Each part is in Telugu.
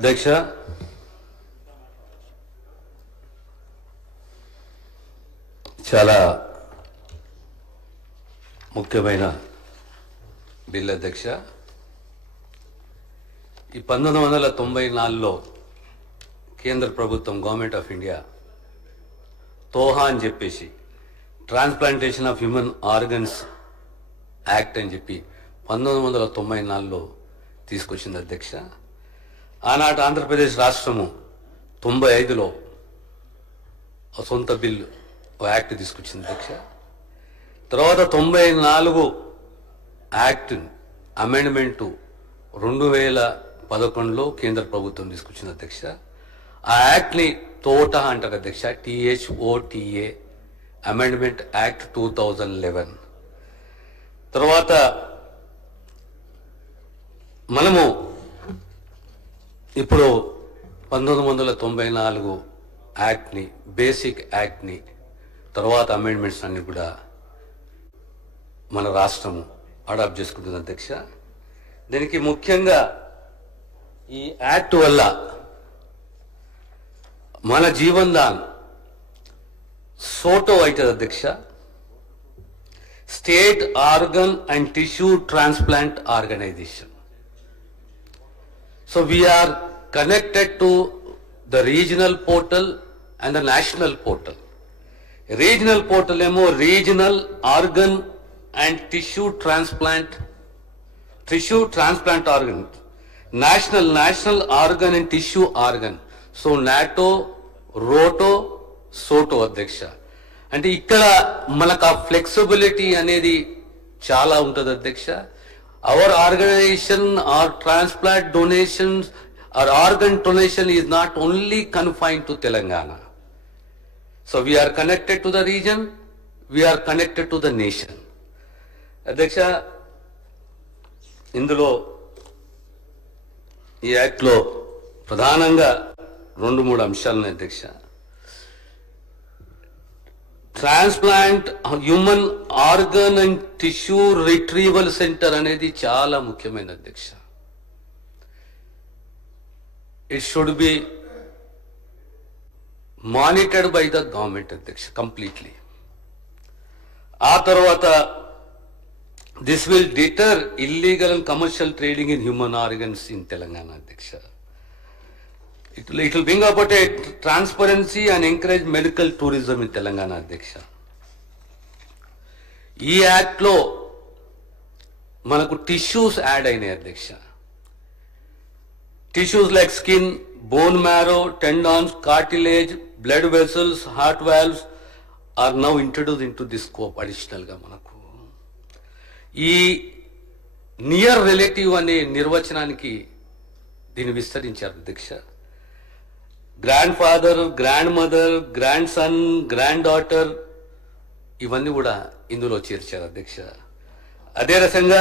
అధ్యక్ష, చాలా ముఖ్యమైన బిల్ అధ్యక్ష. ఈ 1994లో కేంద్ర ప్రభుత్వం గవర్నమెంట్ ఆఫ్ ఇండియా తోహా అని చెప్పేసి transplantation of human organs act అని చెప్పి 1994లో తీసుకొచ్చింది అధ్యక్ష. ఆనాటి ఆంధ్రప్రదేశ్ రాష్ట్రము 95లో సొంత బిల్లు యాక్ట్ తీసుకొచ్చింది అధ్యక్ష. తర్వాత 94 యాక్ట్ అమెండ్మెంటు 2011లో కేంద్ర ప్రభుత్వం తీసుకొచ్చింది అధ్యక్ష. ఆ యాక్ట్ని తోటా అంటారు అధ్యక్ష, THOTA అమెండ్మెంట్ యాక్ట్ 2011. తర్వాత మనము ఇప్పుడు 1994 యాక్ట్ని, బేసిక్ యాక్ట్ని, తర్వాత అమెండ్మెంట్స్ అన్ని కూడా మన రాష్ట్రము అడాప్ట్ చేసుకుంటుంది అధ్యక్ష. దీనికి ముఖ్యంగా ఈ యాక్ట్ వల్ల మన జీవన్దాన్ సోటో అవుతుంది అధ్యక్ష, state organ and tissue transplant organization. So we are connected to the regional portal and the national portal. Regional portal emo regional organ and tissue transplant organ. National organ and tissue organ. So NATO, ROTO, SOTO అధ్యక్ష. అంటే ఇక్కడ మనకు ఆ ఫ్లెక్సిబిలిటీ అనేది చాలా ఉంటుంది అధ్యక్ష. Our organization or transplant donations or organ donation is not only confined to Telangana. So we are connected to the region, we are connected to the nation. అధ్యక్ష, ఇందులో ఈ యాక్ట్లో ప్రధానంగా 2-3 అంశాలను అధ్యక్ష. Transplant human organ and tissue retrieval centre అనేది చాలా ముఖ్యమైన అధ్యక్ష. It should be monitored by the government అధ్యక్ష కంప్లీట్లీ. ఆ తర్వాత this will deter illegal and commercial trading in human organs in Telangana అధ్యక్ష. It will bring about a transparency and encourage medical tourism in Telangana అధ్యక్ష. ఈ యాక్ట్ లో మనకు టిష్యూస్ యాడ్ అయినాయి అధ్యక్ష. Tissues like skin, bone marrow, tendons, cartilage, blood vessels, heart valves are now introduce in to this scope. Additional గా మనకు ఈ నియర్ రిలేటివ్ అనే నిర్వచనానికి దీన్ని విస్తరించారు అధ్యక్ష. Grand father, grand mother, grand son, grand daughter ఇవన్నీ కూడా ఇందులో చేర్చారు అధ్యక్ష. అదే రకంగా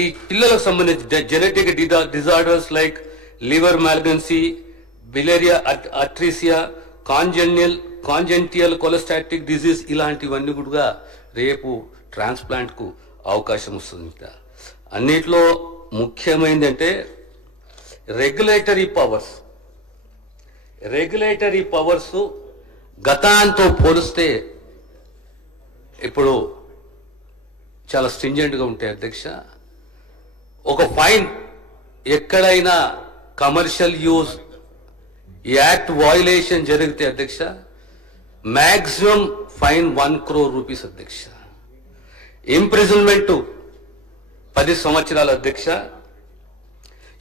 ఈ పిల్లలకు సంబంధించి genetic disorders like liver malignancy, biliary atresia, congenital cholestatic disease ఇలాంటివన్నీ కూడా రేపు ట్రాన్స్ప్లాంట్ కు అవకాశం వస్తుంది. అన్నిట్లో ముఖ్యమైనది అంటే రెగ్యులేటరీ పవర్స్ గతాంతో పోలిస్తే ఇప్పుడు చాలా స్ట్రింజెంట్ గా ఉంటాయి అధ్యక్ష. ఒక ఫైన్ ఎక్కడైనా కమర్షియల్ యూజ్ యాక్ట్ వయోలేషన్ జరిగితే అధ్యక్ష మాక్సిమం ఫైన్ 1 crore rupees అధ్యక్ష. ఇంప్రిజన్మెంట్ 10 సంవత్సరాలు అధ్యక్ష.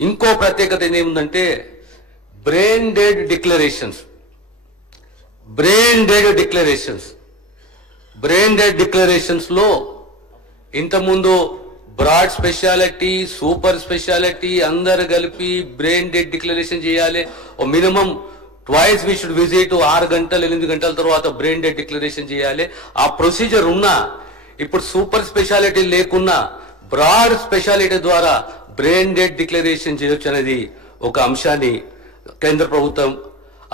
ఇంకో ప్రత్యేకత ఏముందంటే బ్రెయిన్ డెడ్ డిక్లరేషన్స్ లో ఇంతకుముందు బ్రాడ్ స్పెషాలిటీ, సూపర్ స్పెషాలిటీ అందరు కలిపి బ్రెయిన్ డెడ్ డిక్లరేషన్ చేయాలి. ఓ minimum twice we should visit 6 గంటలు 8 గంటల తర్వాత బ్రెయిన్ డెడ్ డిక్లరేషన్ చేయాలి. ఆ ప్రొసీజర్ ఉన్నా ఇప్పుడు సూపర్ స్పెషాలిటీ లేకున్నా బ్రాడ్ స్పెషాలిటీ ద్వారా బ్రెయిన్ డెడ్ డిక్లరేషన్ చేయొచ్చు అనేది ఒక అంశాన్ని కేంద్ర ప్రభుత్వం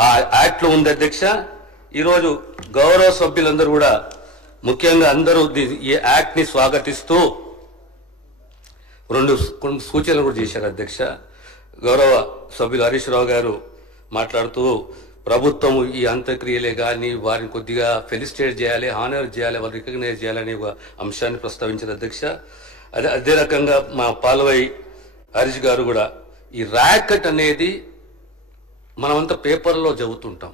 ఆ యాక్ట్ లో ఉంది అధ్యక్ష. ఈరోజు గౌరవ సభ్యులందరూ కూడా ముఖ్యంగా అందరూ ఈ యాక్ట్ ని స్వాగతిస్తూ 2 సూచనలు కూడా చేశారు అధ్యక్ష. గౌరవ సభ్యులు హరీష్ రావు గారు మాట్లాడుతూ ప్రభుత్వం ఈ అంత్యక్రియలే కానీ వారిని కొద్దిగా ఫెలిసిటేట్ చేయాలి, హానర్ చేయాలి, వారు రికగ్నైజ్ చేయాలనే ఒక అంశాన్ని ప్రస్తావించారు అధ్యక్ష. అదే రకంగా మా పాల్వై హరీష్ గారు కూడా ఈ ర్యాకెట్ అనేది మనమంతా పేపర్లో చదువుతుంటాం.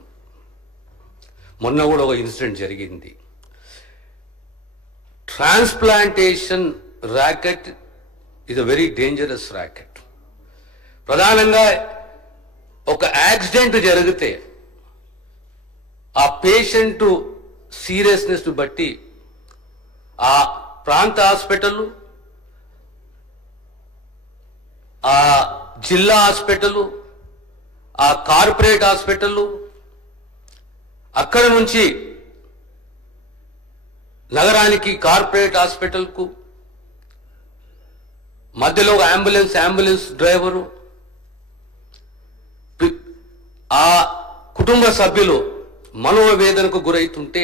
మొన్న కూడా ఒక ఇన్సిడెంట్ జరిగింది. Transplantation racket is a very dangerous racket. ప్రధానంగా ఒక యాక్సిడెంట్ జరిగితే ఆ పేషెంట్ సీరియస్నెస్ బట్టి ఆ ప్రాంత హాస్పిటల్, ఆ జిల్లా హాస్పిటల్, ఆ కార్పొరేట్ హాస్పిటల్, అక్కడ నుంచి నగరానికి కార్పొరేట్ హాస్పిటల్కు మధ్యలో ఒక అంబులెన్స్ డ్రైవరు, ఆ కుటుంబ సభ్యులు మనోవేదనకు గురైతుంటే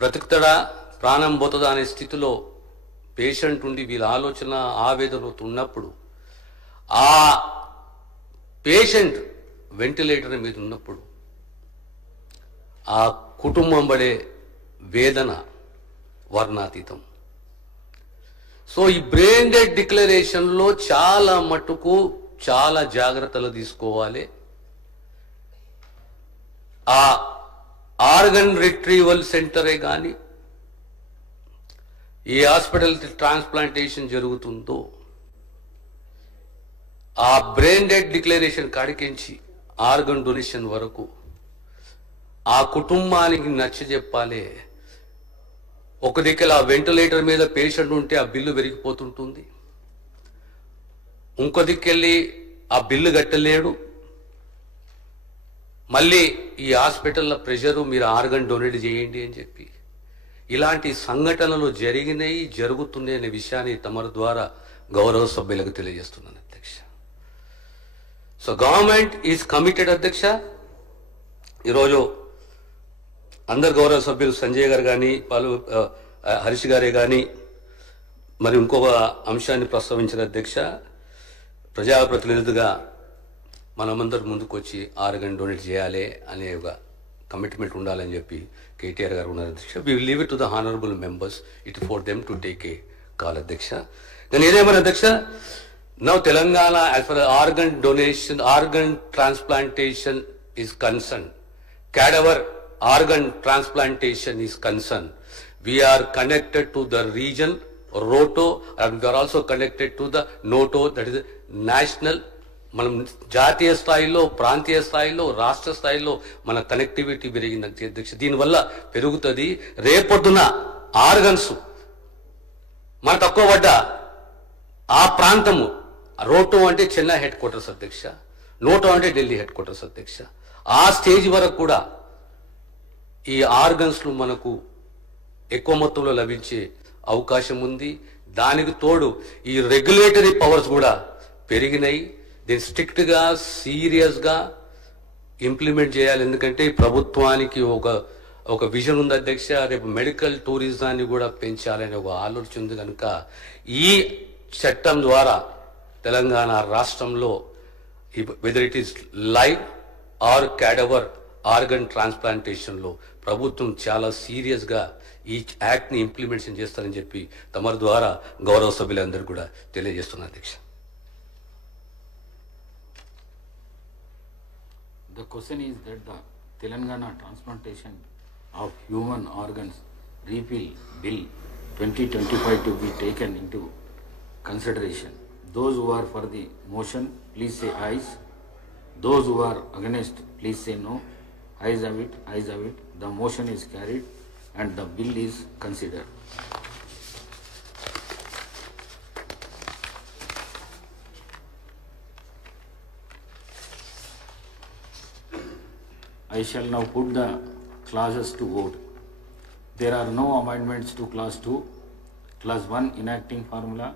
బ్రతుకుతాడా ప్రాణం పోతుందా అనే స్థితిలో పేషెంట్ ఉండి వీళ్ళ ఆలోచన ఆవేదన ఉన్నప్పుడు ఆ పేషెంట్ వెంటిలేటర్ మీద ఉన్నప్పుడు ఆ కుటుంబం పడే వేదన వర్ణాతీతం. సో ఈ బ్రెయిన్ డెడ్ డిక్లరేషన్లో చాలా మట్టుకు చాలా జాగ్రత్తలు తీసుకోవాలి. ఆ ఆర్గన్ రిట్రీవల్ సెంటరే కానీ ఏ హాస్పిటల్ ట్రాన్స్ప్లాంటేషన్ జరుగుతుందో ఆ బ్రెయిన్ డెడ్ డిక్లరేషన్ కాడికించి ఆర్గన్ డొనేషన్ వరకు ఆ కుటుంబానికి నచ్చజెప్పాలి. ఒక దిక్కుల ఆ వెంటిలేటర్ మీద పేషెంట్ ఉంటే ఆ బిల్లు పెరిగిపోతుంటుంది, ఇంకో దిక్కెళ్ళి ఆ బిల్లు కట్టలేడు, మళ్ళీ ఈ హాస్పిటల్లో ప్రెషరు మీరు ఆర్గన్ డొనేట్ చేయండి అని చెప్పి ఇలాంటి సంఘటనలు జరిగినాయి, జరుగుతున్నాయి అనే విషయాన్ని తమరి ద్వారా గౌరవ సభ్యులకు తెలియజేస్తున్నాను అధ్యక్ష. సో గవర్నమెంట్ ఈజ్ కమిటెడ్ అధ్యక్ష. ఈరోజు అందరు గౌరవ సభ్యులు సంజయ్ గారు కానీ హరీష్ గారే కానీ మరి ఇంకొక అంశాన్ని ప్రస్తావించిన అధ్యక్ష, ప్రజాప్రతినిధులుగా మనమందరూ ముందుకు వచ్చి ఆర్గన్ డొనేట్ చేయాలి అనే ఒక కమిట్మెంట్ ఉండాలని చెప్పి కేటీఆర్ గారు ఉన్నారు అధ్యక్ష. We will leave it to the honourable members, it for them to take a call అధ్యక్ష. నేను ఏదేమన్నా అధ్యక్ష, now Telangana as for organ donation, organ transplantation is concern, cadaver organ transplantation is concerned, we are connected to the region ROTO and we are also connected to the NOTO, that is national. మనం జాతీయ స్థాయిలో, ప్రాంతీయ స్థాయిలో, రాష్ట్ర స్థాయిలో మన కనెక్టివిటీ పెరిగింది అధ్యక్ష. దీనివల్ల పెరుగుతుంది. రేపొద్దున ఆర్గన్స్ మన తక్కువ పడ్డ ఆ ప్రాంతము, రోటో అంటే చెన్నై హెడ్ క్వార్టర్స్ అధ్యక్ష, నోటో అంటే ఢిల్లీ హెడ్ క్వార్టర్స్ అధ్యక్ష, ఆ స్టేజ్ వరకు కూడా ఈ ఆర్గన్స్లు మనకు ఎక్కువ మొత్తంలో లభించే అవకాశం ఉంది. దానికి తోడు ఈ రెగ్యులేటరీ పవర్స్ కూడా పెరిగినాయి. దీన్ని స్ట్రిక్ట్గా సీరియస్గా ఇంప్లిమెంట్ చేయాలి. ఎందుకంటే ప్రభుత్వానికి ఒక విజన్ ఉంది అధ్యక్ష. రేపు మెడికల్ టూరిజాన్ని కూడా పెంచాలనే ఒక ఆలోచన ఉంది. కనుక ఈ చట్టం ద్వారా తెలంగాణ రాష్ట్రంలో whether it is live or cadaver organ ట్రాన్స్ప్లాంటేషన్లో ప్రభుత్వం చాలా సీరియస్గా ఈ యాక్ట్ని ఇంప్లిమెంటేషన్ చేస్తారని చెప్పి తమరి ద్వారా గౌరవ సభ్యులందరూ కూడా తెలియజేస్తున్నారు అధ్యక్ష. The question is that the Telangana Transplantation of Human Organs Repeal Bill 2025 to be taken into consideration. Those who are for the motion, please say ayes. Those who are against, please say no. Ayes have it, ayes have it. The motion is carried and the bill is considered. I shall now put the clauses to vote. There are no amendments to clause 2, clause 1 enacting formula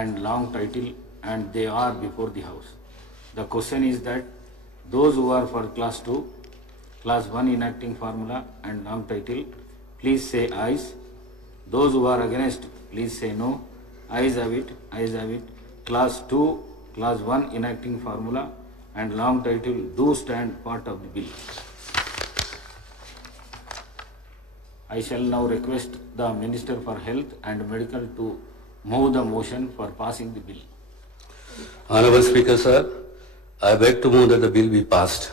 and long title, and they are before the House. The question is that those who are for clause 2, clause 1 enacting formula and long title, please say ayes. Those who are against, please say no. Ayes have it, ayes have it. Clause 2, Clause 1 enacting formula and long title do stand part of the bill. I shall now request the Minister for Health and Medical to move the motion for passing the bill. Honorable Speaker, sir, I beg to move that the bill be passed.